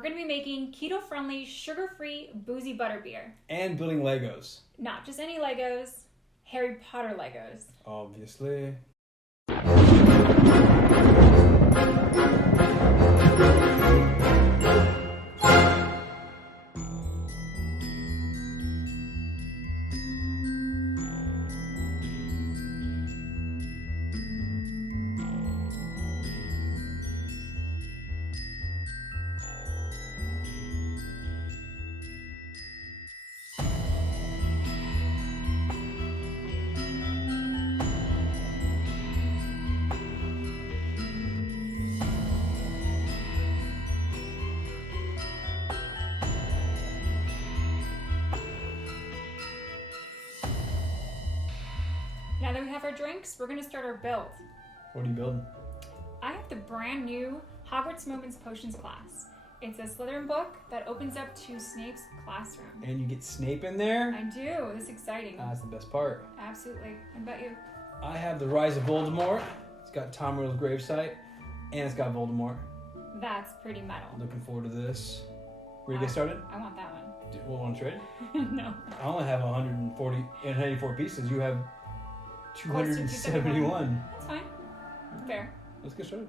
we're going to be making keto-friendly, sugar-free, boozy butterbeer. And building Legos. Not just any Legos, Harry Potter Legos. Obviously. Now that we have our drinks, we're going to start our build. What are you building? I have the brand new Hogwarts Moments Potions class. It's a Slytherin book that opens up to Snape's classroom. And you get Snape in there? I do. This is exciting. That's the best part. Absolutely. What about you? I have the Rise of Voldermort. It's got Tom Riddle's gravesite. And it's got Voldemort. That's pretty metal. Looking forward to this. Ready to get started? I want that one. Want to trade? No. I only have 184 pieces. You have 271. That's fine. Fair. Let's get started.